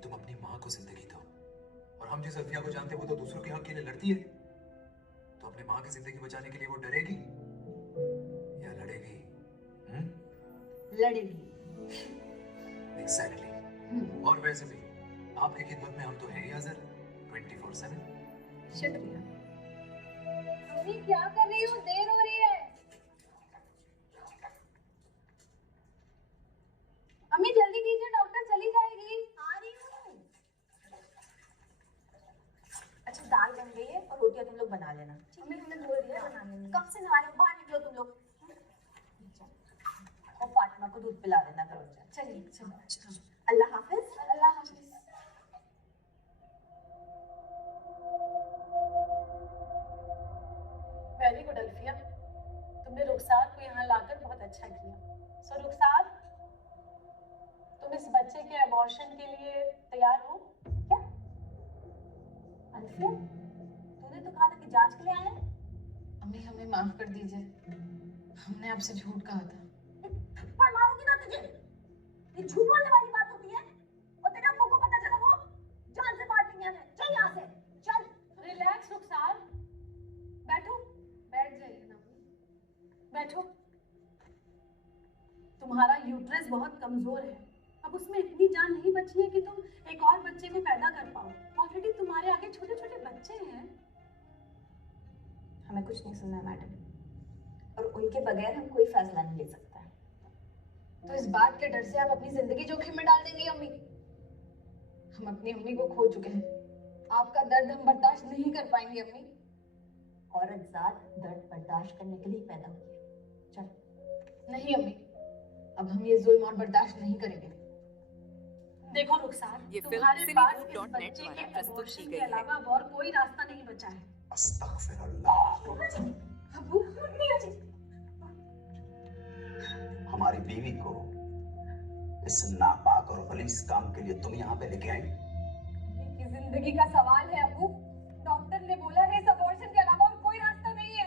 कि तुम अपनी माँ को जिंदगी दो, और हम जिस अल्फिया को जानते हैं वो तो दूसरों के हक के लिए लड़ती है। तो अपनी माँ की जिंदगी बचाने के लिए वो डरेगी या लड़ेगी? लड़ेगी। एग्जैक्टली। और वैसे भी आपकी खिदमत में हम तो हैं ही हाजिर 24/7। शुक्रिया। मम्मी क्या कर रही हो? देर हो रही है। अम्मी जल्दी कीजिए, डॉक्टर चली जाएगी। आ रही हूँ। अच्छा दाल बन गई है और रोटियां तुम लोग बना लेना। मम्मी हमने बोल दिया बनाने में। कब से नहा रहे हो? बाहर निकलो तुम लोग। और फातिमा को दूध पिला देना करो। चलिए चलो। अल्लाह हाफिज। अल्लाह हाफिज। वेरी गुड अल्फिया, तुमने रुखसार को यहाँ लाकर बहुत अच्छा किया। सो रुखसार, तुम इस बच्चे के अबॉर्शन के लिए तैयार हो? क्या अल्फिया, तूने तो कहा था कि जांच के लिए आए हैं। अम्मी हमें माफ कर दीजिए, हमने आपसे झूठ कहा था। पर मारूंगी ना तुझे। ये झूठ बोलने वाली बात होती है? और तेरे अब्बू को पता चला वो जान से मार देंगे हमें। चल यहाँ से चल। रिलैक्स रुखसार, बैठो। बैठ जाइए ना, बैठो। तुम्हारा यूट्रस बहुत कमजोर है, अब उसमें इतनी जान नहीं बची है कि तुम एक और बच्चे को पैदा कर पाओ। ऑलरेडी तुम्हारे आगे छोटे छोटे बच्चे हैं। हमें कुछ नहीं सुनना मैडम, और उनके बगैर हम कोई फैसला नहीं ले सकते। तो इस बात के डर से आप अपनी जिंदगी जोखिम में डाल देंगी अम्मी? हम अपनी अम्मी को खो चुके हैं, आपका दर्द हम बर्दाश्त नहीं कर पाएंगे अम्मी। औरत जात दर्द बर्दाश्त करने के लिए पैदा हुई है। चल। नहीं अम्मी, अब हम ये जुल्म और बर्दाश्त नहीं करेंगे। देखो रुखसार, तुम्हारे पास इस बच्चे के अबॉर्शन के अलावा अब और कोई रास्ता नहीं बचा है। अस्तगफिरुल्लाह। अब्बू, हमारी बीवी को इस नापाक और गलीज काम के लिए तुम यहाँ पे लेके आई? की जिंदगी का सवाल है अब्बू। डॉक्टर ने बोला है इस अबॉर्शन के अलावा और कोई रास्ता नहीं है।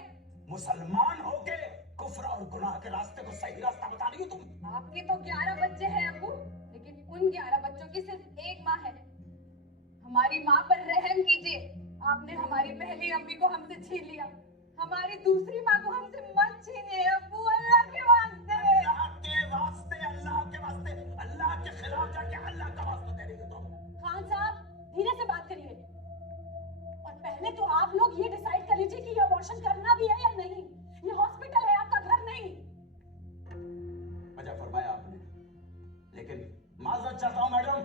मुसलमान होके कुफ्र और गुनाह के रास्ते को सही रास्ता बता रही हो तुम। आपके तो 11 बच्चे हैं अब्बू, लेकिन उन 11 बच्चों की सिर्फ एक माँ है। हमारी माँ पर रहम कीजिए। आपने हमारी पहली अम्मी को हमसे छीन लिया, हमारी दूसरी माँ को हमसे मत छीनिए अब्बू, अल्लाह के वास्ते। अल्लाह के वास्ते, अल्लाह के वास्ते, अल्लाह के खिलाफ जाके अल्लाह का वास्ता दे रही हो तुम। खान साहब धीरे से बात करिए, और पहले तो आप लोग ये डिसाइड कर लीजिए कि ये अबॉर्शन करना भी है या नहीं। ये हॉस्पिटल है, आपका घर नहीं। अच्छा फरमाया आपने, लेकिन माजरत चाहता हूं मैडम,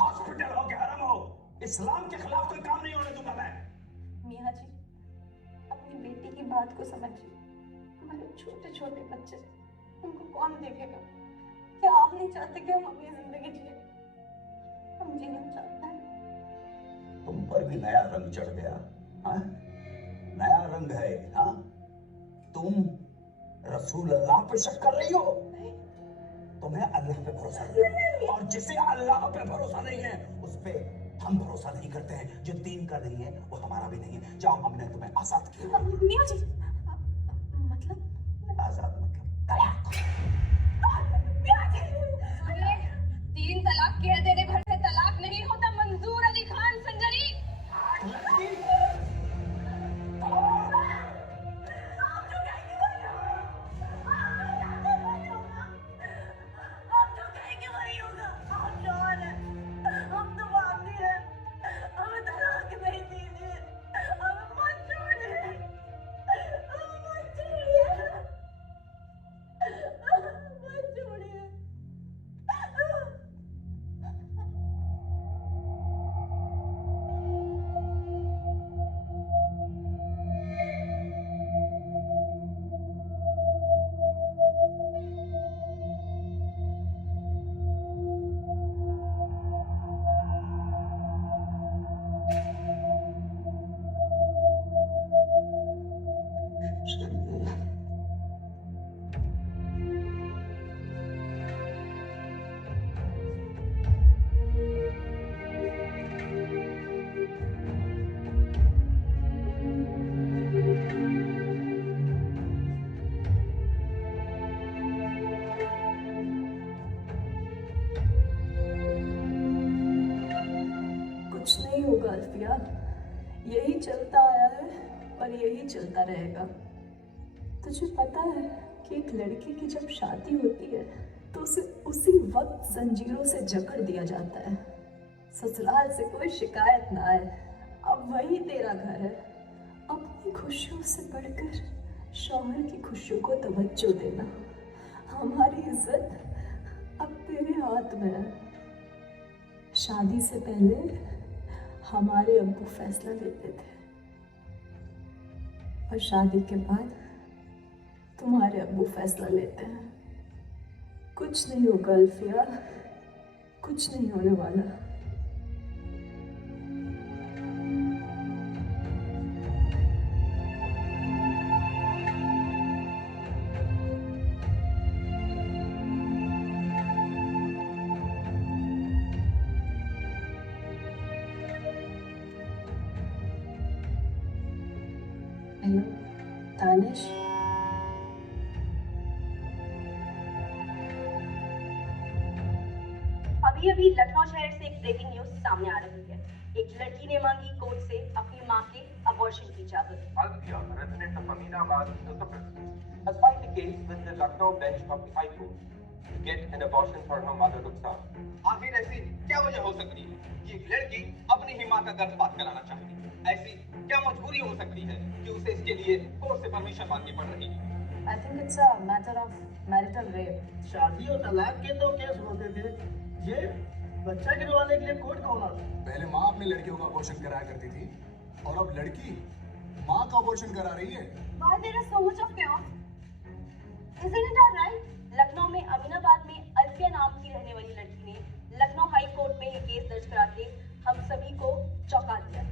हॉस्पिटल हो के हरम हो, इस्लाम के खिलाफ कोई काम नहीं होने दूंगा मैं। मियाँ जी, अपनी बेटी की बात को समझिए। हमारे छोटे छोटे बच्चे, उनको कौन देखेगा? क्या आप नहीं चाहते कि हम अपनी जिंदगी जिए? हम जीना चाहते हैं। तुम पर भी नया रंग चढ़ गया, हाँ? नया रंग है, हाँ? तुम रसूल अल्लाह पे शक कर रही हो? तुम्हें अल्लाह पे भरोसा नहीं है, और जिसे अल्लाह पे भरोसा नहीं है उस पे हम भरोसा नहीं करते हैं। जो दीन का नहीं है वो हमारा भी नहीं है। जाओ, हमने तुम्हें आजाद किया। मियाँ जी, मतलब आजाद मतलब तलाक। मियाँ जी, सुनिए, 3 तलाक कह देने भर से तलाक नहीं होता। मंजूर अली खान संजरी। अल्फिया, यही चलता आया है और यही चलता रहेगा। तुझे पता है कि एक लड़की की जब शादी होती है तो उसे उसी वक्त जंजीरों से जकड़ दिया जाता है। ससुराल से कोई शिकायत ना आए, अब वही तेरा घर है। अपनी खुशियों से बढ़कर शौहर की खुशियों को तवज्जो देना। हमारी इज्जत अब तेरे हाथ में है। शादी से पहले हमारे अब्बू फैसला लेते थे और शादी के बाद तुम्हारे अब्बू फैसला लेते हैं। कुछ नहीं होगा अल्फिया, कुछ नहीं होने वाला। हेलो तानिश, अभी अभी लखनऊ शहर से एक ब्रेकिंग न्यूज सामने आ रही है। एक लड़की ने मांगी कोर्ट से अपनी मां के अबॉर्शन की इजाजत। Althea, a resident of Aminabad, Uttar Pradesh, has filed a case with the Lucknow bench of the High Court to get an abortion for her mother Rukhsar. आखिर ऐसी क्या वजह हो सकती है कि एक लड़की अपनी ही मां का गर्भपात कराना चाहती है? ऐसी क्या मजबूरी हो सकती है कि उसे इसके लिए कोर्ट से परमिशन मांगनी पड़ रही है? I think it's a matter of marital rape. शादी और तलाक के तो केस होते थे, ये बच्चा गिरवाने के लिए कोर्ट कौन आता? पहले माँ अपनी लड़कियों का अबॉर्शन कराया करती थी और अब लड़की माँ का अबॉर्शन करा रही है। Why there is so much of chaos? Isn't it alright? Lucknow में अमीनाबाद में अल्फिया नाम की रहने वाली लड़की ने लखनऊ हाई कोर्ट में ये केस दर्ज करा के हम सभी को चौंका दिया।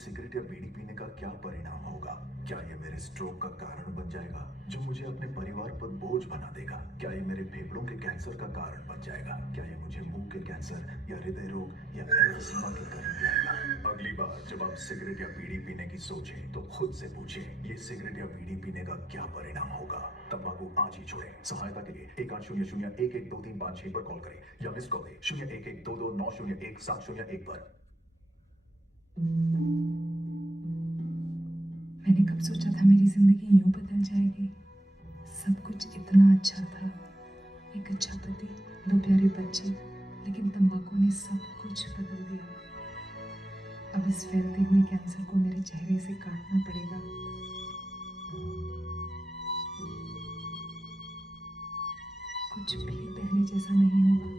सिगरेट या बीड़ी पीने का क्या परिणाम होगा? क्या ये मेरे स्ट्रोक का कारण बन जाएगा जो मुझे अपने परिवार पर बोझ बना देगा? क्या ये मेरे फेफड़ों के कैंसर का कारण बन जाएगा? क्या ये मुझे मुंह के कैंसर या हृदय रोग या एम्फीसीमा के करीब लाएगा? अगली बार जब आप सिगरेट या बीड़ी पीने की सोचें तो खुद से पूछें, ये सिगरेट या बीड़ी पीने का क्या परिणाम होगा? तंबाकू आज ही छोड़ें। सहायता के लिए 1800-112356 पर कॉल करें या मिस कॉल दें 01122901 पर। मैंने कब सोचा था मेरी जिंदगी यूं बदल जाएगी। सब कुछ इतना अच्छा था, एक अच्छा पति, 2 प्यारे बच्चे, लेकिन तंबाकू ने सब कुछ बदल दिया। अब इस फैलते हुए कैंसर को मेरे चेहरे से काटना पड़ेगा। कुछ भी पहले जैसा नहीं होगा।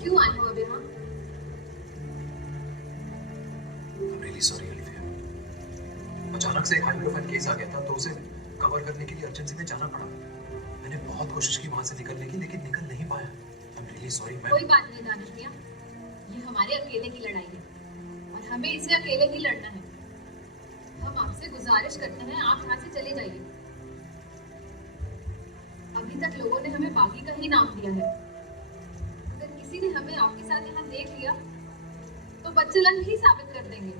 क्यों आए हो अभी? हाँ, I'm really sorry, Olivia. अचानक से एक हाई प्रोफाइल केस आ गया था तो उसे कवर करने के लिए अर्जेंसी में जाना पड़ा। मैंने बहुत कोशिश की वहां से निकलने की, लेकिन निकल नहीं पाया। I'm really sorry, मैं कोई बात नहीं दानिश भैया, ये हमारे अकेले की लड़ाई है और हमें इसे अकेले ही लड़ना है। हम आपसे गुजारिश करते हैं आप यहाँ से चले जाइए। अभी तक लोगों ने हमें बागी का ही नाम दिया है। अगर किसी ने हमें आपके साथ यहाँ देख लिया तो बच्चेलन ही साबित कर देंगे।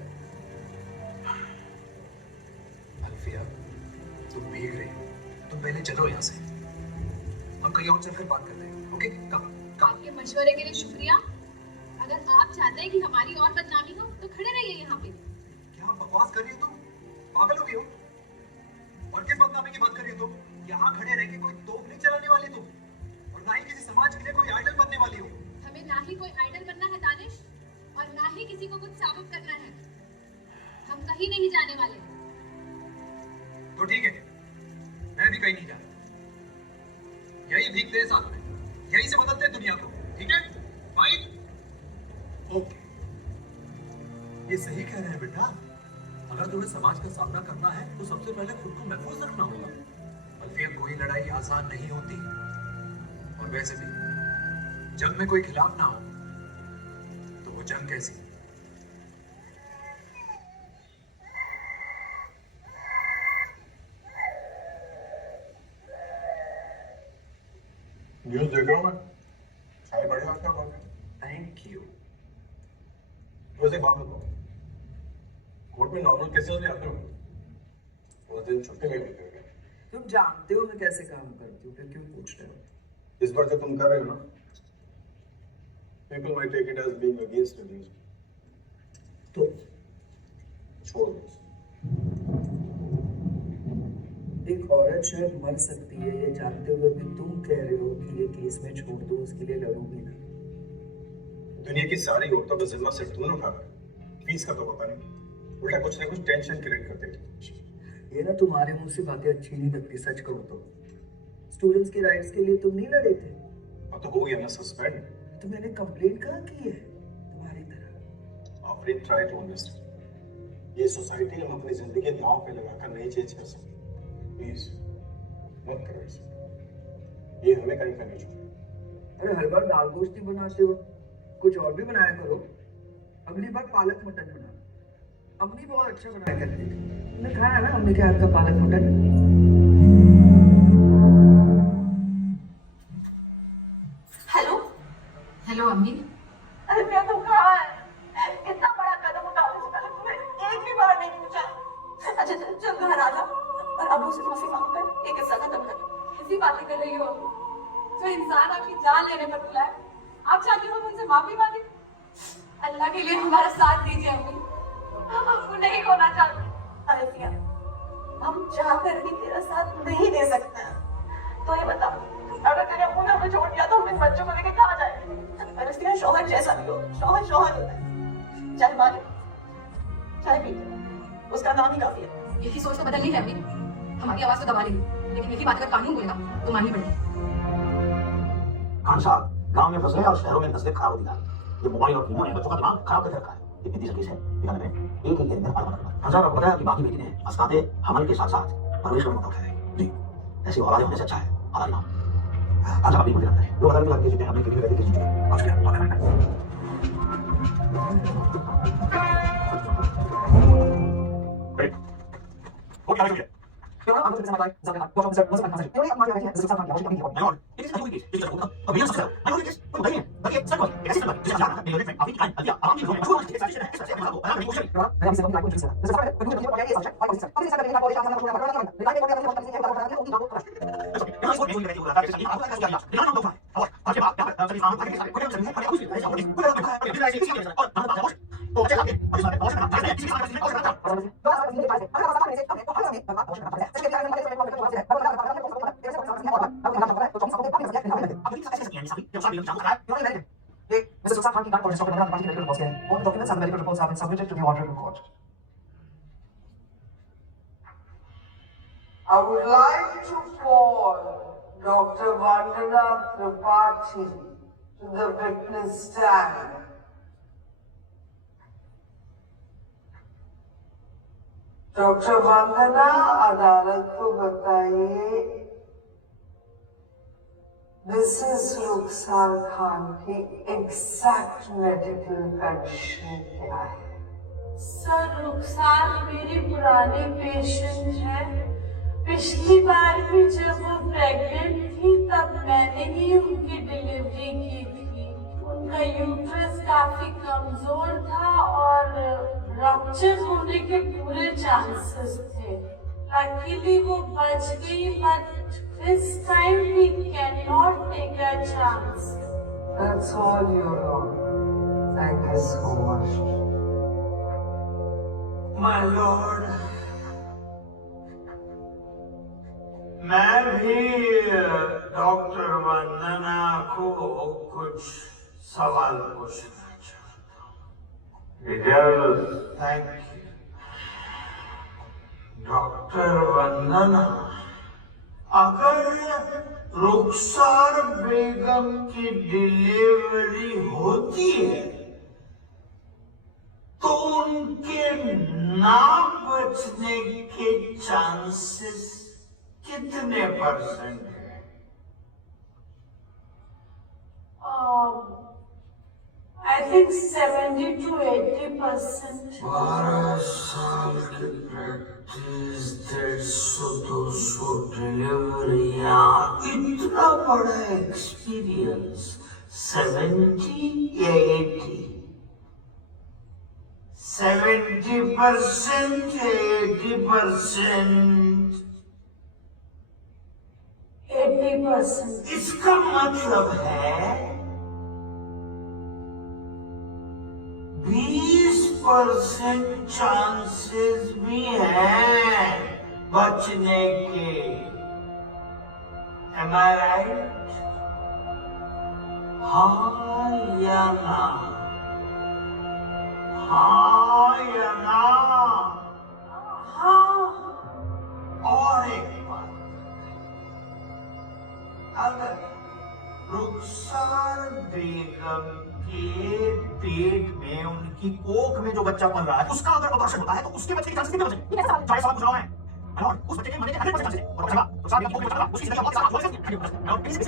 अल्फिया, तुम भीग रही हो, तुम पहले चलो यहाँ से। हम कहीं और चलकर बात करते हैं, ओके? कम। आपके मशवरे के लिए शुक्रिया। अगर आप चाहते हैं कि हमारी और बदनामी हो तो खड़े रहिए यहाँ पे। क्या बकवास कर रही हो तुम? पागल हो गई हो? और किस बदनामी की बात कर रही हो तुम? साबित करना है। हम कहीं नहीं जाने वाले। तो ठीक है, मैं भी कहीं नहीं जाता। यही भीगते हैं साथ में, यही से बदलते हैं दुनिया को, ठीक है? फाइन? ओके, ये सही कह रहे हैं बेटा। अगर तुम्हें समाज का सामना करना है तो सबसे पहले खुद को महफूज रखना होगा। अल्फिया, कोई लड़ाई आसान नहीं होती, और वैसे भी जंग में कोई खिलाफ ना हो तो वो जंग कैसी? न्यूज़ देख रहा हूँ मैं। सारे बढ़िया आपका बात है। Thank you. वैसे एक बात बताओ, कोर्ट में नॉर्मल केसेस भी आते हो? उस दिन छुट्टी में मिलते हो क्या? तुम जानते हो मैं कैसे काम करती हूँ, फिर क्यों पूछ रहे हो? इस बार जो तुम कर रहे हो ना, people might take it as being against the news. तो छोड़ दो। एक औरत शायद मर सकती है ये जानते हुए भी तुम कह रहे हो कि ये केस में छोड़ दो, उसके लिए लड़ोगी ना। दुनिया की सारी औरतों का जिम्मा सिर्फ तुमने उठा रहा है। फीस का तो पता नहीं, उल्टा कुछ ना कुछ टेंशन क्रिएट करते हो। ये ना तुम्हारे मुंह से बातें अच्छी नहीं लगती, सच कहो तो। स्टूडेंट्स के राइट्स के लिए तुम नहीं लड़े थे? अब तो हो गया ना सस्पेंड। तो मैंने कंप्लेंट कहाँ की है तुम्हारी तरह? Afreen, try to understand. ये सोसाइटी हम अपनी जिंदगी दांव पे लगाकर नहीं चेंज कर सकते। प्लीज मत करो ऐसे। ये हमें कहीं का नहीं छोड़ो। अरे हर बार दाल गोश्त ही बनाते हो, कुछ और भी बनाया करो। अगली बार पालक मटन बना। अम्मी बहुत अच्छा बनाया करती थी, तुमने खाया ना अम्मी के हाथ का पालक मटन? हेलो हेलो अम्मी। अरे प्रिया, तुम कहाँ है? इतना बड़ा कदम उठाने से पहले तुमने एक भी बार नहीं पूछा। अच्छा चल चल घर आ जा और अबू से माफी मांग कर ये किस्सा खत्म कर। कैसी बातें कर रही हो अम्मी? जो इंसान आपकी जान लेने पर तुला है, आप चाहती हो हम उनसे माफी मांगे? अल्लाह के लिए हमारा साथ दीजिए अम्मी, हम आपको नहीं खोना चाहते। अरे प्रिया, हम चाहकर भी तेरा साथ नहीं दे सकते हैं। तो ये बता, अगर तेरे अब्बू ने हमें छोड़ दिया तो हम इन बच्चों को लेकर कहाँ जाएंगे? अरे तेरा शौहर जैसा भी हो, शौहर शौहर होता है। चाहे मारे चाहे पीटे, उसका नाम ही काफी है। यही सोच तो बदलनी है अम्मी। हमारी आवाज तो दबा लेंगे, लेकिन यही बात अगर कानून बोलेगा तो माननी पड़ेगी। खान साहब, गांव में फंसे और शहरों में नस्लें खराब होती जा रही है। ये मोबाइल और फिल्मों ने बच्चों का दिमाग खराब कर रखा है। ये 35 केस है, दिखाने में एक ही अंदर खान साहब, आपको पता है कि बाकी बेटी ने अस्ताते हमल के साथ साथ परवरिश का मौका उठाया है। जी, ऐसी औलादें होने से अच्छा है हमारी ना। खान साहब बिल्कुल लगता है, लोग अदालत में लड़के जीते हैं, अपने किसी किसी जीते हैं। आज क्या तो हो क्या है? क्यों हम तुमसे समाधान ज़्यादा कुछ ऑफिसर मुझे पता है क्यों नहीं हमारे यहाँ से साथ में आवश्यक नहीं है। और इट इज कोई केस इट इज अब ये सक्सेस आई वांट दिस तो बताइए देखिए सर बात कैसे बात जिसे जाना है मेरे अभी कान अभी आराम से जो है सारी चीजें है को अगर कोशिश करो मैं हमसे बात कुछ नहीं है जैसे पहले तो ये सब्जेक्ट फाइल से अब इस तरह का कोई शासन ना करना है लेकिन कोई नहीं होता है यहाँ इसको नहीं होता है कि आपको कैसे किया लेकिन हम लोग और आगे बात क्या सभी काम आगे सारे कोई नहीं है कुछ नहीं है पूरा देखा है ये ऐसी चीजें और हम बात तो अच्छा है अब इसमें बहुत सारा है किसी का और करता है बस ये पास है अगर बात नहीं है तो हर में बात आवश्यक है इसके लिए हमारे से बात करते हैं अब अगर बात करते हैं तो समझ नहीं आता अब काम कर रहा है तो हम सबको बात करते हैं अब ये कैसे किया जब सब लोग रहा है क्यों नहीं ये मिस्टर सुल्तान खान की गार्ड फॉरेस्ट ऑफिसर पार्टी के मेडिकल रिपोर्ट्स हैं all the documents and medical reports have been submitted to the honorable court. I would like to call Dr. Vandana Tripathi to the witness stand. Doctor Vandana, अदालत को बताइए Mrs रुखसार खान की exact medical condition क्या है? Sir, रुखसार मेरी पुरानी patient है। पिछली बार भी जब वो प्रेग्नेंट थी तब मैंने ही उनकी डिलीवरी की थी। उनका यूट्रस काफी कमजोर था और रप्चर होने के पूरे चांसेस थे। लकीली वो बच गई, but this time we cannot take a chance. That's all, Your Honor. Thank you so much. My lord, मैं भी डॉक्टर वंदना को कुछ सवाल पूछना चाहता हूँ। थैंक यू डॉक्टर वंदना। अगर रुखसार बेगम की डिलीवरी होती है तो उनके ना बचने के चांसेस कितने परसेंट है? I think 70 to 80%. 12 साल की प्रैक्टिस, 150-200 डिलीवरियां, इतना बड़ा एक्सपीरियंस, 70 या 80? 70% या 80%? 80%. इसका मतलब है 20% चांसेस भी हैं बचने के। Am I right? हाँ या ना? हाँ या ना? हाँ। और एक बात, अगर रुखसार बेगम के पेट में, उनकी कोख में जो बच्चा पल रहा है, उसका अगर अबॉर्शन होता है तो उसके बच्चे के चांसेस कितने बचेंगे? चाहे सवाल पूछ रहा हूं मैं, और उस बच्चे के मरने के 100% चांसेस हैं। और बचेगा तो साथ में कोख में बचेगा, उसकी जिंदगी बहुत सारा होगा। और इसी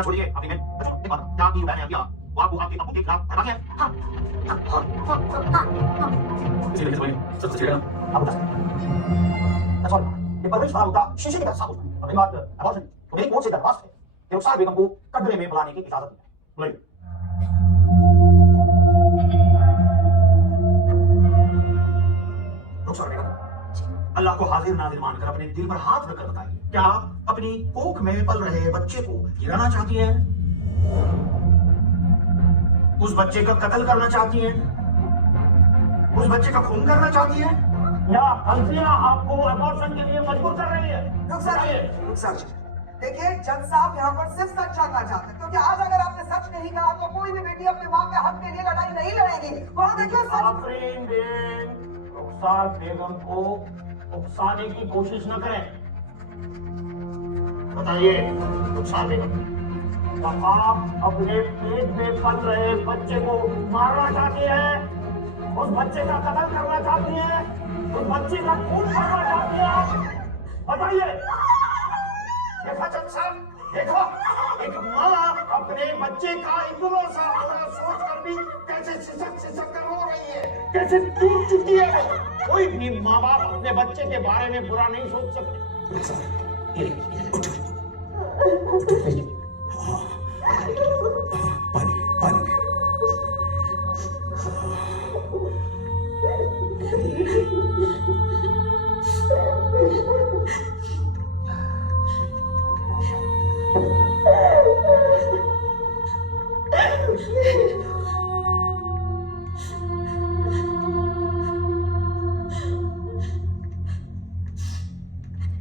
छोड़िए अभी मैं क्या की मैंने अभी आपको आपके अबू के खिलाफ हटा ये परवरिश खराब होता शीशे की तरह साफ होता है। अपनी बात अबॉर्शन तो मेरी कोर्ट से दरखास्त है कि रुखसार बेगम को कटघरे में बुलाने की इजाजत दी जाए। रुखसार बेगम, अल्लाह को हाजिर नाजिर मानकर अपने दिल पर हाथ रखकर बताइए, क्या आप अपनी कोख में पल रहे बच्चे को गिराना चाहती हैं? उस बच्चे का कत्ल करना चाहती हैं? उस बच्चे का खून करना चाहती हैं? या अल्फिया आपको अबॉर्शन के लिए मजबूर कर रही है? रुखसार जी, देखिए जज साहब यहाँ पर सिर्फ सच जानना चाहते हैं, क्योंकि आज अगर आपने सच नहीं कहा तो कोई भी बेटी अपने माँ के हक के लिए लड़ाई नहीं लड़ेगी। वहाँ देखिए आफरीन बेन, रुखसार बेगम को उकसाने की कोशिश न करें। बताइए रुखसार बेगम, क्या आप अपने पेट में पल रहे बच्चे को मारना चाहती हैं? उस बच्चे का कत्ल करना चाहती हैं? उस बच्चे का खून करना चाहती हैं? बताइए। देखा जज साहब, देखो एक माँ अपने बच्चे का इतना सा बुरा सोच कर भी कैसे सिसक कर रो रही है, कैसे टूट चुकी है। कोई भी माँ बाप अपने बच्चे के बारे में बुरा नहीं सोच सकते। पानी पानी पियो।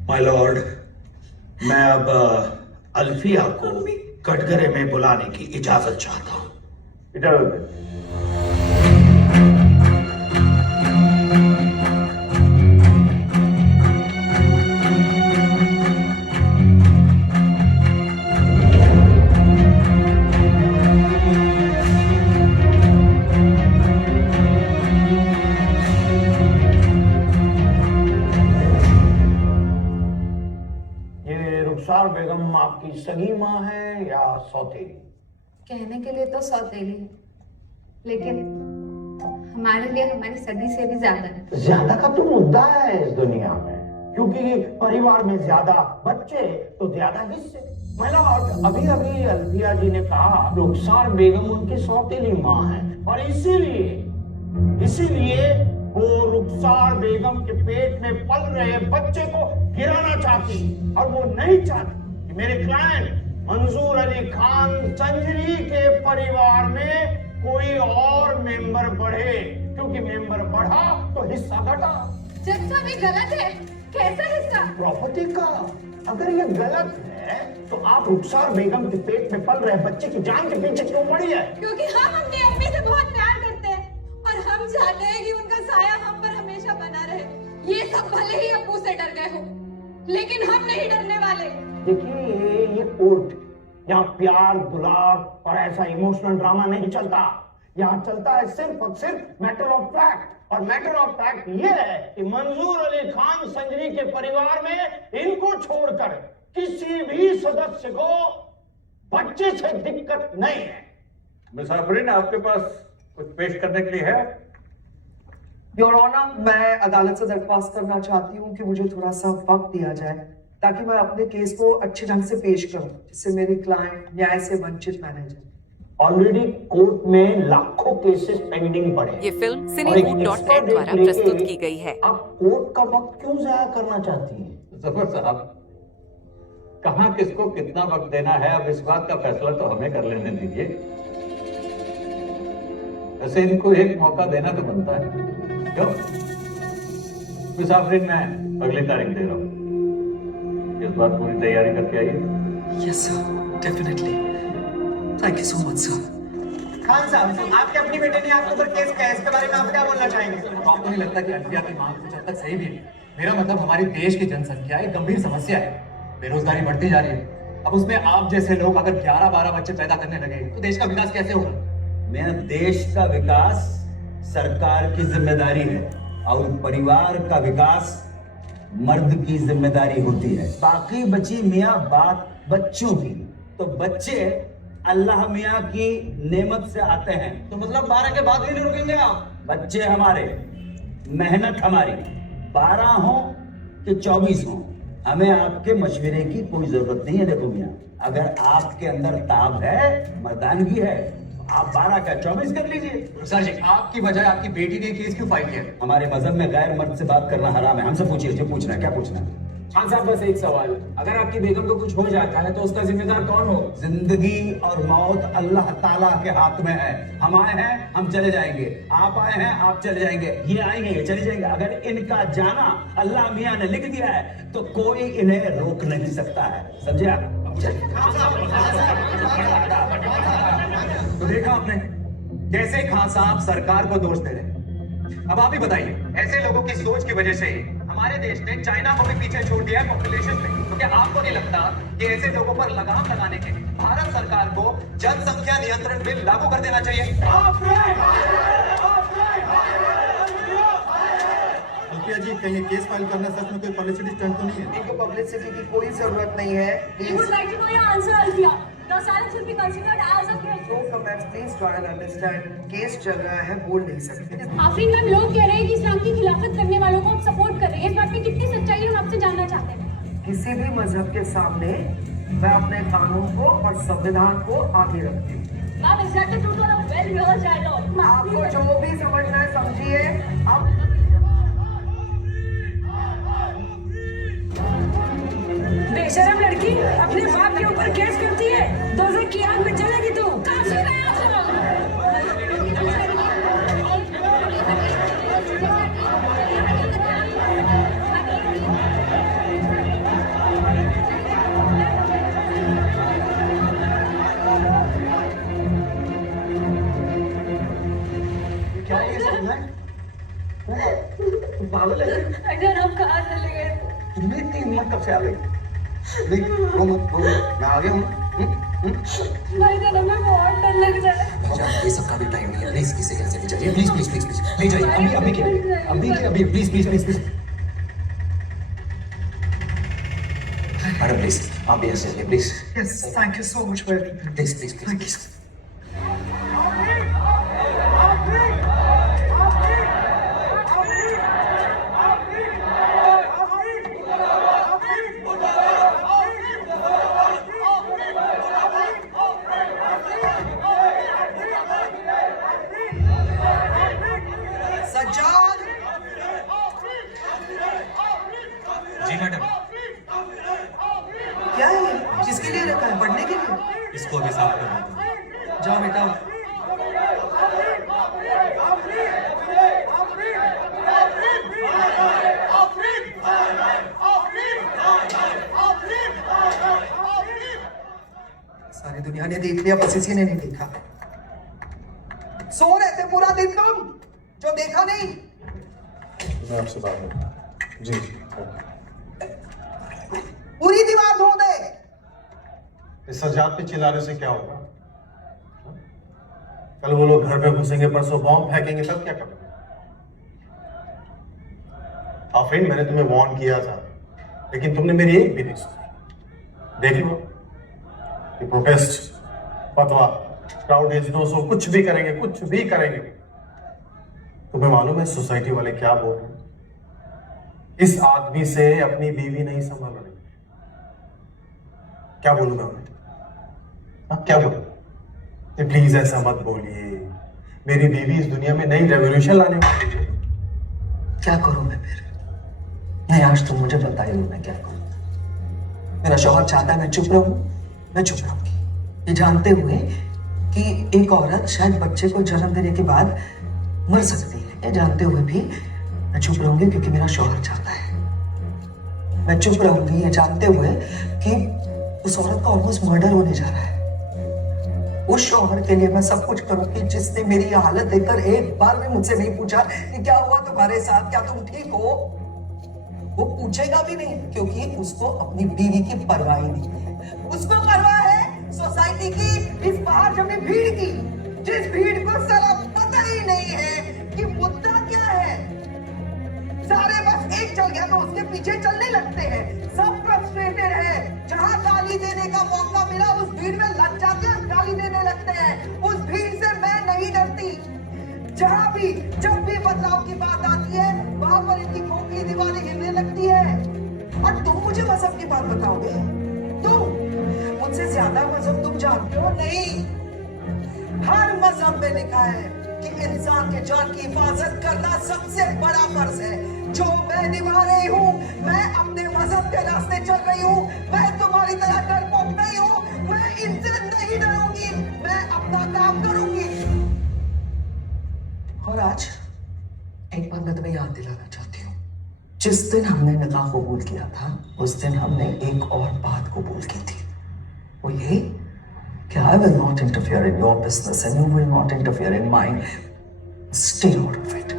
माय लॉर्ड, मैं अब अल्फिया को कटघरे में बुलाने की इजाजत चाहता हूँ। रुखसार बेगम आपकी सगी माँ है या सौतेली? कहने के लिए तो सौतेली है, लेकिन हमारे लिए हमारी सगी से भी ज्यादा है। ज्यादा का तो मुद्दा है इस दुनिया में, क्योंकि परिवार में ज्यादा बच्चे तो ज्यादा हिस्से। मतलब अभी अभी अल्फिया जी ने कहा रुखसार बेगम उनकी सौतेली माँ है और इसीलिए वो रुखसार बेगम के पेट में पल रहे बच्चे को गिराना चाहती और वो नहीं चाहती कि मेरे क्लाइंट मंजूर अली खान संजरी के परिवार में कोई और मेंबर बढ़े, क्योंकि मेंबर बढ़ा तो हिस्सा घटा। जज साहब ये गलत है। कैसा हिस्सा? प्रॉपर्टी का। अगर ये गलत है तो आप रुखसार बेगम के पेट में पल रहे बच्चे की जान के पीछे क्यों पड़ी है? क्योंकि हम अपनी अम्मी से बहुत प्यार करते हैं और हम चाहते हैं कि उनका साया हम पर हमेशा बना रहे। ये सब भले ही अब्बू से डर गए हो, लेकिन हम नहीं डरने वाले। देखिए ये कोर्ट, यहाँ प्यार दुलार और ऐसा इमोशनल ड्रामा नहीं चलता। यहाँ चलता है सिर्फ और सिर्फ मैटर ऑफ फैक्ट, और मैटर ऑफ फैक्ट ये है कि मंजूर अली खान संजरी के परिवार में इनको छोड़कर किसी भी सदस्य को बच्चे से दिक्कत नहीं है। मिस आफरीन, आपके पास कुछ पेश करने के लिए है? योर ऑनर, मैं अदालत से दरख्वास्त करना चाहती हूँ कि मुझे थोड़ा सा वक्त दिया जाए ताकि मैं अपने केस को अच्छे ढंग से पेश करूं, जिससे मेरी क्लाइंट न्याय से वंचित न रह जाए। ऑलरेडी कोर्ट में लाखों केसेस पेंडिंग पड़े। ये फिल्म cinefood.net द्वारा प्रस्तुत की गई है। आप कोर्ट का वक्त क्यों जाया करना चाहती हैं? जफर साहब, कहाँ किसको कितना वक्त देना है, अब इस बात का फैसला तो हमें कर लेने दीजिए। वैसे इनको एक मौका देना तो बनता है, क्यों? मिस आफरीन, मैं अगली तारीख दे रहा हूँ, इस बार पूरी तैयारी करके आइए। Yes sir, definitely. Thank you so much sir. Khan साहब, आपके अपनी बेटे ने आपके ऊपर केस किया है, इसके बारे में आप क्या बोलना चाहेंगे? आपको नहीं लगता कि अल्फिया की मांग कुछ हद तक सही भी है? मेरा मतलब हमारी देश की जनसंख्या एक गंभीर समस्या है, बेरोजगारी बढ़ती जा रही है। अब उसमें आप जैसे लोग अगर 11-12 बच्चे पैदा करने लगे तो देश का विकास कैसे होगा? मेरा देश का विकास सरकार की जिम्मेदारी है और परिवार का विकास मर्द की जिम्मेदारी होती है। बाकी बची मियाँ बात बच्चों की, तो बच्चे अल्लाह मियाँ की नेमत से आते हैं। तो मतलब 12 के बाद भी नहीं रुकेंगे आप? बच्चे हमारे, मेहनत हमारी, 12 हो कि 24 हो, हमें आपके मशवरे की कोई जरूरत नहीं है। देखो मियाँ, अगर आपके अंदर ताब है, मर्दानगी है, आप 12 का 24 कर लीजिए। सर जी, आपकी बजाय आपकी बेटी ने केस क्यों फाइल किया? हमारे मजहब में गैर मर्द से बात करना हराम है। हमसे पूछिए, जो पूछना है। क्या पूछना है? खान साहब, बस एक सवाल, अगर आपकी बेगम को कुछ हो जाता है तो उसका जिम्मेदार कौन हो? जिंदगी और मौत अल्लाह ताला के हाथ में है। हम आए हैं, हम चले जाएंगे। आप आए हैं, आप चले जाएंगे। ये आएंगे, ये चले जाएंगे। अगर इनका जाना अल्लाह मियाँ ने लिख दिया है तो कोई इन्हें रोक नहीं सकता है। समझे आप? तो देखा आपने कैसे खान साहब सरकार को दोष दे रहे हैं। अब आप ही बताइए, ऐसे लोगों की सोच की वजह से ही हमारे देश ने चाइना को भी पीछे छोड़ दिया है पॉपुलेशन में। तो क्या आपको नहीं लगता कि ऐसे लोगों पर लगाम लगाने के लिए भारत सरकार को जनसंख्या नियंत्रण बिल लागू कर देना चाहिए? अल्फिया जी, कहीं केस फाइल करना सच में कोई पब्लिसिटी स्टंट तो नहीं है? इनको पब्लिसिटी की कोई जरूरत नहीं है। We would like to know your answer, Alfia. Your silence will be considered as a case. No comments, please try and understand. Case चल रहा है, बोल नहीं सकते। आफरीन मैम, लोग कह रहे हैं कि इस्लाम की खिलाफत करने वालों को आप सपोर्ट कर रही है। इस बात में कितनी सच्चाई है, हम आपसे जानना चाहते हैं। किसी भी मजहब के सामने मैं अपने कानून को और संविधान को आगे रखती हूँ। Ma'am, is that the truth or a well-rehearsed dialogue? आपको जो भी समझना है समझिए। अब बेशरम लड़की अपने बाप के ऊपर केस करती है, दोज़ख की आग में जलेगी तू। काफी गया क्या ये समझना है? पागल है? अगर हम कहाँ चले गए? तुम्हें इतनी हिम्मत कब से आ गई? देख, रो मत, मैं आ गया हूँ। भाई जान, हमें बहुत डर लग रहा है। अच्छा, ये सब का भी टाइम नहीं है। प्लीज किसी के ले जाइए, प्लीज प्लीज प्लीज प्लीज ले जाइए। अभी please please please please. Madam please, आप भी ऐसे please. Yes, thank you so much for everything. Please please Thank you. जाओ बेटा। सारी दुनिया ने देख लिया, बस इसी ने नहीं देखा। सो रहे थे पूरा दिन तुम, जो देखा नहीं। मैं आपसे बात नहीं। जी पूरी दीवार धो दे। इस सजाद पे चिल्लाने से क्या होगा? कल वो लोग घर पे घुसेंगे, परसों बॉम्ब फेंकेंगे, तब क्या करोगे? आफरीन, मैंने तुम्हें वार्न किया था, लेकिन तुमने मेरी एक भी नहीं सुनी। देख लो, ये प्रोटेस्ट, फतवा, क्राउड इजनोसो कुछ भी करेंगे, कुछ भी करेंगे। तुम्हें मालूम है सोसाइटी वाले क्या बोल रहे हैं? इस आदमी से अपनी बीवी नहीं संभाल रही। क्या बोलूं मैं उन्हें? क्या बोलूं? प्लीज ऐसा मत बोलिए, मेरी बीवी इस दुनिया में नई रेवोल्यूशन लाने वाली है। क्या करूं मैं फिर? नहीं, आज तुम मुझे बताइए मैं क्या करूं। मेरा शौहर चाहता है मैं चुप रहूं, मैं चुप रहूंगी, ये जानते हुए कि एक औरत शायद बच्चे को जन्म देने के बाद मर सकती है। ये जानते हुए भी मैं चुप रहूंगी क्योंकि मेरा शौहर चाहता है। मैं चुप रहूंगी ये जानते हुए कि उस औरत का ऑलमोस्ट मर्डर होने जा रहा है। उस शौहर के लिए मैं सब कुछ करूंगी जिसने मेरी ये हालत देखकर एक बार भी मुझसे नहीं पूछा कि क्या हुआ तुम्हारे साथ, क्या तुम ठीक हो। वो पूछेगा भी नहीं क्योंकि उसको अपनी बीवी की परवाह ही नहीं है। उसको परवाह है सोसाइटी की, इस बाहर जमी भीड़ की, जिस भीड़ को साला पता ही नहीं है कि मुद्दा क्या है। सारे बस एक चल गया तो उसके पीछे चलने लगते हैं। सब फ्रस्ट्रेटेड है, जहां गाली देने का मौका मिला उस भीड़ में लग जाते हैं, गाली देने लगते हैं। उस भीड़ से मैं नहीं डरती। जहां भी जब भी बदलाव की बात आती है वहां पर इनकी खोखली दीवारें गिरने लगती है। और तुम मुझे मजहब की बात बताओगे? तुम मुझसे ज्यादा मजहब तुम जानते हो नहीं। हर मजहब में लिखा है कि इंसान के जान की हिफाजत करना सबसे बड़ा फर्ज है, जो मैं निभा रही हूँ। मैं अपने मजहब के रास्ते चल रही हूँ। मैं तुम्हारी तरह डरपोक नहीं हूँ। मैं इनसे नहीं डरूंगी, मैं अपना काम करूंगी। और आज एक बात मैं तुम्हें याद दिलाना चाहती हूँ। जिस दिन हमने निकाह कबूल किया था उस दिन हमने एक और बात कबूल की थी, वो ये कि I will not interfere in your business and you will not interfere in mine. Stay out of it.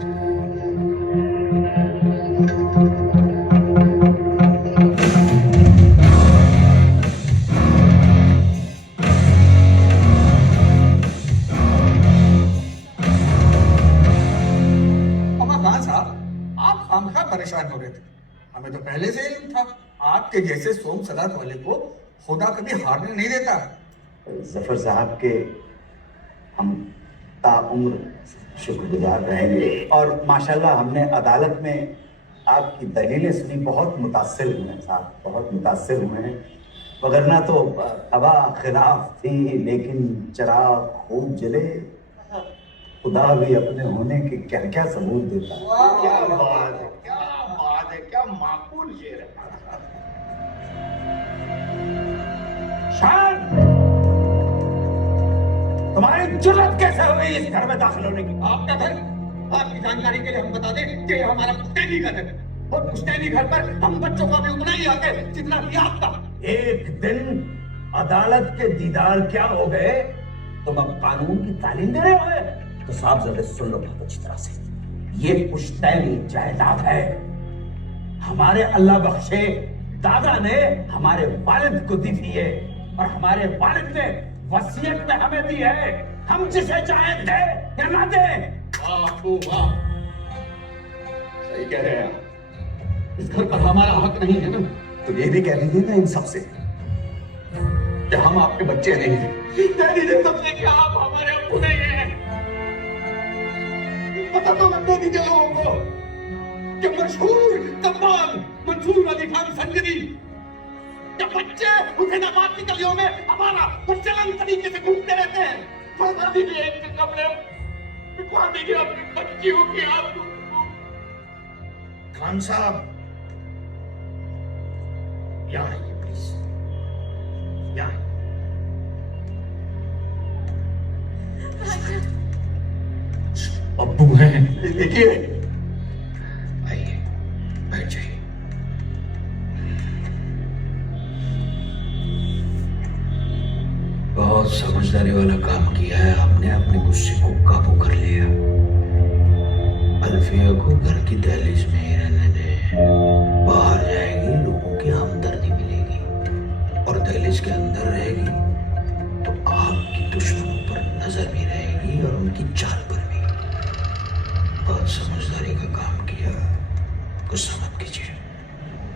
Khan साहब, आप खामखा परेशान हो रहे थे। हमें तो पहले से ही इल्म था, आपके जैसे सोम सलात वाले को खुदा कभी हारने नहीं देता। जफर साहब के हम ताउम्र शुक्रगुजार रहेंगे। और माशाल्लाह हमने अदालत में आपकी दलीलें सुनी, बहुत मुतासिर हुए हैं साहब, बहुत मुतासिर हुए हैं। वगरना तो हवा खिलाफ थी लेकिन चराग खूब जले। खुदा भी अपने होने के क्या क्या सबूत देता है। क्या बात है, क्या बात है, क्या माकूल शेर है। शायद तुम्हारी जुर्रत कैसे हुई इस घर में दाखिल होने की? आपका घर, आपकी जानकारी के लिए हम बता दें कि यह हमारा पुश्तैनी घर है और पुश्तैनी घर पर हम बच्चों का भी उतना ही हक है जितना कि आपका। एक दिन अदालत के दीदार क्या हो गए, तुम अब कानून की तालीम दे रहे हो। तो साहब जरा सुन लो बहुत अच्छी तरह से, ये पुश्तैनी जायदाद है। हमारे अल्लाह बख्शे दादा ने हमारे वालिद को दी थी है और हमारे वालिद ने वसीयत में हमें दी है। हम जिसे चाहें दे या ना दे। वाह वाह, सही कह रहे हैं आप। इस घर पर हमारा हक नहीं है ना? तो ये भी कह लीजिए ना इन सबसे कि हम आपके बच्चे नहीं हैं। कह दीजिए सबसे कि आप हमारे अब्बू नहीं हैं। पता तो लगने दीजिए लोगों को कि मशहूर कप्तान मंसूर अली खान संगरी के बच्चे हुसैनाबाद की गलियों में हमारा खुशचलन तरीके से घूमते रहते हैं। फरमा दीजिए एक कमरे दिखवा दीजिए अपनी बच्चियों की आपको। खान साहब यहाँ आइए प्लीज, यहाँ। अब्बू हैं। देखिए, आइए, बैठ जाइए। बहुत समझदारी वाला काम किया है आपने, अपने गुस्से को काबू कर लिया। अल्फिया को घर की दहलीज में ही रहने दे, बाहर जाएगी लोगों की हमदर्दी मिलेगी, और दहलीज के अंदर रहेगी तो आपकी दुश्मनों पर नजर भी रहेगी और उनकी चाल पर भी। बहुत समझदारी का काम किया, गुस्सा मत कीजिए।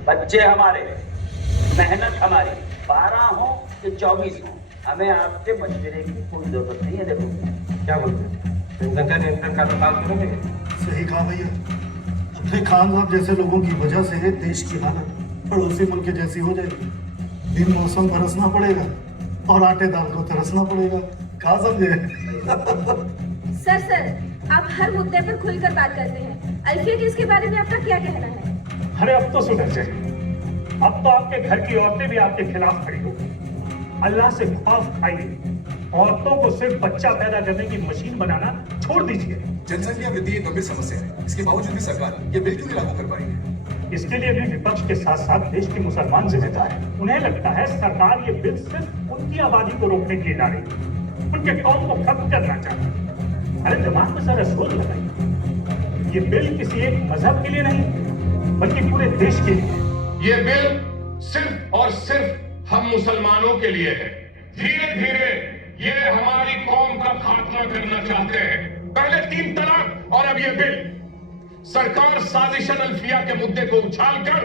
बच्चे हमारे, मेहनत हमारी, 12 हो कि 24 हो, हमें आपके मशवरे की कोई जरूरत नहीं है। देखो क्या बोलते हैं, नियंत्रण का तो काम करोगे? सही कहा भैया, अपने खान साहब जैसे लोगों की वजह से देश की हालत पड़ोसी मुल्क जैसी हो जाएगी। दिन मौसम बरसना पड़ेगा और आटे दाल को तरसना पड़ेगा। कहा समझे? सर आप हर मुद्दे पर खुलकर बात करते हैं। अल्फिया केस के बारे में आपका क्या कहना है? अरे अब तो सुधर जाए। अब तो आपके घर की औरतें भी आपके खिलाफ खड़ी हो गई। अल्लाह से खौफ खाइए। औरतों को सिर्फ बच्चा पैदा करने की मशीन बनाना छोड़ दीजिए। जनसंख्या वृद्धि एक गंभीर समस्या है, इसके बावजूद भी सरकार ये बिल क्यों नहीं लागू कर पाई है? इसके लिए भी विपक्ष के साथ साथ देश के मुसलमान जिम्मेदार हैं। उन्हें लगता है सरकार ये बिल सिर्फ उनकी आबादी को रोकने के लिए ला रही है, उनके कौम को खत्म करना चाहती है। अरे दिमाग में जरा सोच लगाइए, ये बिल किसी एक मजहब के लिए नहीं बल्कि पूरे देश के लिए है। ये बिल सिर्फ और सिर्फ हम मुसलमानों के लिए है। धीरे धीरे ये हमारी कौम का खात्मा करना चाहते हैं। पहले 3 तलाक और अब ये बिल। सरकार साजिशन अल्फिया के मुद्दे को उछालकर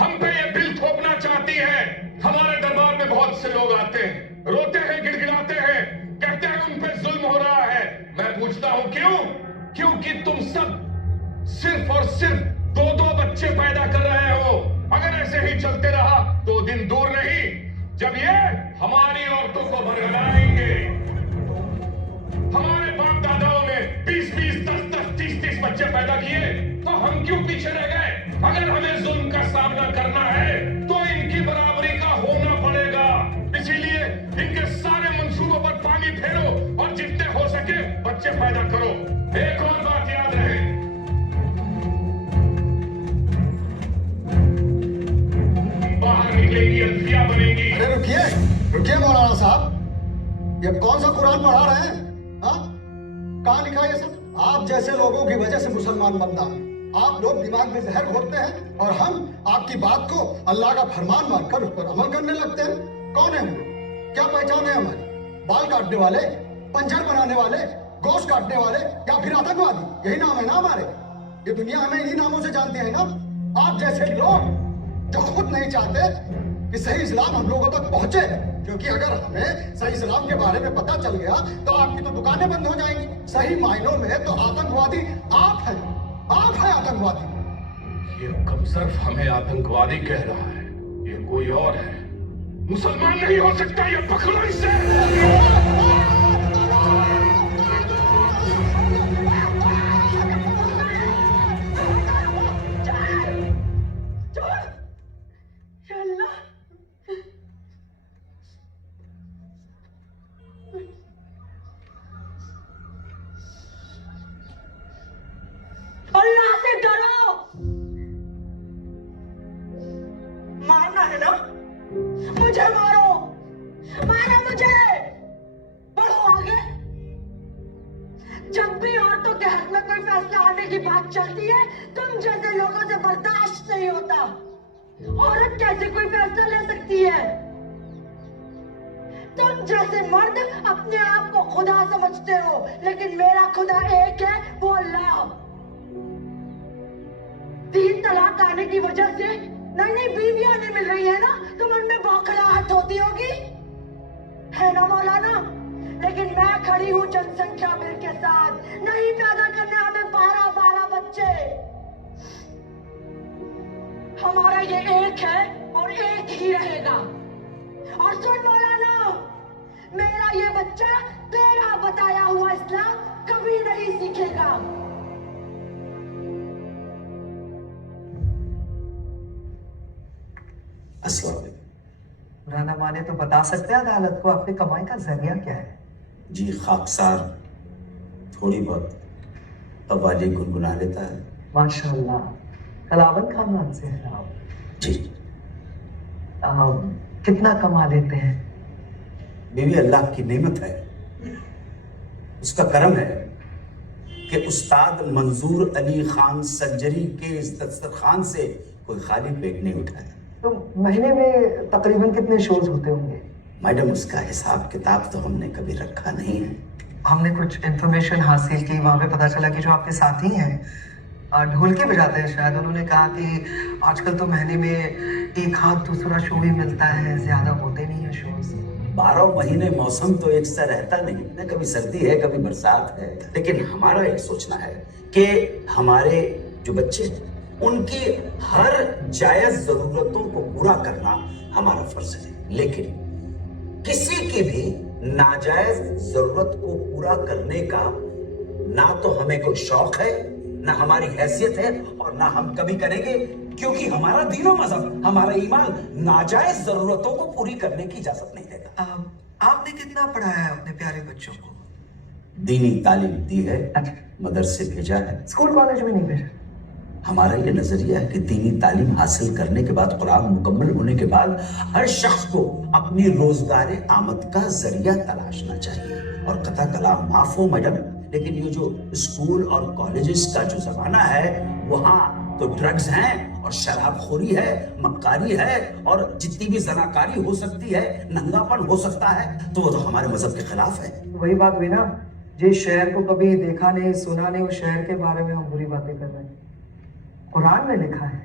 हम पे ये बिल थोपना चाहती है। हमारे दरबार में बहुत से लोग आते हैं, रोते हैं, गिड़गिड़ाते हैं, कहते हैं उन पे जुल्म हो रहा है। मैं पूछता हूं क्यों? क्योंकि तुम सब सिर्फ और सिर्फ 2-2 बच्चे पैदा कर रहे हो। अगर ऐसे ही चलते रहा तो दिन दूर नहीं जब ये हमारी औरतों को बरगलाएंगे। हमारे बाप दादाओं ने 20-20, 10-10, 30-30 बच्चे पैदा किए तो हम क्यों पीछे रह गए? अगर हमें जुल्म का सामना करना है तो इनकी बराबरी का होना पड़ेगा। इसीलिए इनके सारे मंसूबों पर पानी फेरो और जितने हो सके बच्चे पैदा करो। एक और बात याद रहे, बाहर निकलेगी अल्फिया बनेगी। अरे रुकिए रुकिए मौलाना साहब, ये कौन सा कुरान पढ़ा रहे हैं? हाँ, कहाँ लिखा है ये सब? आप जैसे लोगों की वजह से मुसलमान बनता है। आप लोग दिमाग में जहर घोलते हैं और हम आपकी बात को अल्लाह का फरमान मानकर उस पर अमल करने लगते हैं। कौन है हम लोग? क्या पहचान है हमारी? बाल काटने वाले, पंजर बनाने वाले, गोश्त काटने वाले या फिर आतंकवादी? यही नाम है ना हमारे? ये दुनिया हमें इन्हीं नामों से जानती है ना। आप जैसे लोग जो खुद नहीं चाहते कि सही इस्लाम हम लोगों तक पहुंचे, क्योंकि अगर हमें सही इस्लाम के बारे में पता चल गया तो आपकी तो दुकानें बंद हो जाएंगी। सही मायनों में तो आतंकवादी आप हैं, आप हैं आतंकवादी। ये कमसर्फ हमें आतंकवादी कह रहा है, ये कोई और है। मुसलमान नहीं हो सकता, ये पकड़ो इसे। अल्लाह से डरो। मारना है ना? मुझे मारो, मारो मुझे। बढ़ो आगे। जब भी औरतों के हक में कोई फैसला आने की बात चलती है, तुम जैसे लोगों से बर्दाश्त नहीं होता। औरत कैसे कोई फैसला ले सकती है? तुम जैसे मर्द अपने आप को खुदा समझते हो, लेकिन मेरा खुदा एक है, वो अल्लाह। 3 तलाक आने की वजह से नई नई बीवियां नहीं मिल रही है ना, तो मन में बौखलाहट होती होगी, है ना मौलाना? लेकिन मैं खड़ी हूँ जनसंख्या बिल के साथ। नहीं पैदा करने हमें 12-12 बच्चे। हमारा ये एक है और एक ही रहेगा। और सुन मौलाना, मेरा ये बच्चा तेरा बताया हुआ इस्लाम कभी नहीं सीखेगा। अस्सलाम वालेकुम। पुराना माने तो बता सकते हैं अदालत को आपकी कमाई का जरिया क्या है? जी खाकसार, थोड़ी बहुत कव्वाली गुनगुना लेता है। माशाल्लाह, कलावन खानदान से हैं आप? जी। कितना कमा लेते हैं? बीवी अल्लाह की नेमत है, उसका करम है कि उस्ताद मंजूर अली खान संजरी के इस दस्तरखान से कोई खाली पेट नहीं उठाया। तो महीने में तकरीबन कितने शोज होते होंगे? मैडम, उसका हिसाब किताब तो हमने कभी रखा नहीं है। हमने कुछ इन्फॉर्मेशन हासिल की, वहाँ पे पता चला कि जो आपके साथी हैं ढोलकी बजाते हैं शायद, उन्होंने कहा कि आजकल तो महीने में एक हाथ दूसरा शो ही मिलता है, ज्यादा होते नहीं है शोज। 12 महीने मौसम तो एक सा रहता नहीं ना, कभी सर्दी है कभी बरसात है। लेकिन हमारा एक सोचना है कि हमारे जो बच्चे हैं उनकी हर जायज जरूरतों को पूरा करना हमारा फर्ज है, लेकिन किसी की भी नाजायज जरूरत को पूरा करने का ना तो हमें कोई शौक है, ना हमारी हैसियत है, और ना हम कभी करेंगे, क्योंकि हमारा दीनो मजहब, हमारा ईमान नाजायज जरूरतों को पूरी करने की इजाजत नहीं देता। आपने कितना पढ़ाया है अपने प्यारे बच्चों को? दीनी तालीम दी है, मदरसे भेजा है, स्कूल कॉलेज में नहीं भेजा। हमारा ये नजरिया है कि दीनी तालीम हासिल करने के बाद, कुरान मुकम्मल होने के बाद, हर शख्स को अपनी रोजगार आमद का जरिया तलाशना चाहिए। और कथा कलाम माफ हो मैडम, लेकिन ये जो स्कूल और कॉलेजेस का जो जमाना है, वहाँ तो ड्रग्स हैं और शराबखोरी है, मक्कारी है, और जितनी भी जनाकारी हो सकती है, नंगापन हो सकता है, तो वो तो हमारे मजहब के खिलाफ है। वही बात हुई ना, जिस शहर को कभी देखा नहीं सुना नहीं, उस शहर के बारे में हम बुरी बातें कर रहे हैं। कुरान में लिखा है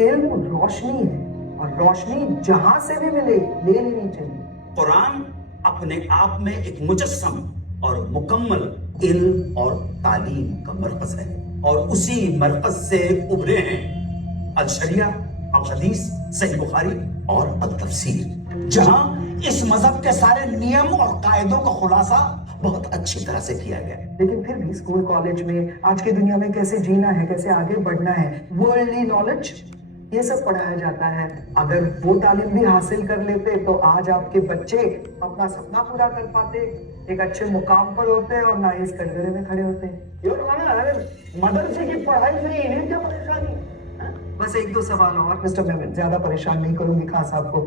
इल्म रोशनी है, और रोशनी जहां से भी मिले ले लेनी चाहिए। कुरान अपने आप में एक मुजस्सम और मुकम्मल इल्म और तालीम का मरकज है, और उसी मरकज से उभरे हैं अल शरिया, अल हदीस, सही बुखारी और अल तफसीर, जहां इस मजहब के सारे नियम और कायदों का खुलासा बहुत अच्छी तरह से किया गया है। लेकिन फिर भी स्कूल कॉलेज में आज की दुनिया में कैसे जीना है, कैसे आगे बढ़ना है, वर्ल्डली नॉलेज, ये सब पढ़ाया जाता है। अगर वो तालीम भी हासिल कर लेते तो आज आपके बच्चे अपना सपना पूरा कर पाते, एक अच्छे मुकाम पर होते और ना इस कटघरे में खड़े होते। मदरसे की पढ़ाई से इन्हें क्या परेशानी? बस 1-2 सवाल और मिस्टर मेमन, ज्यादा परेशान नहीं करूंगी खास आपको।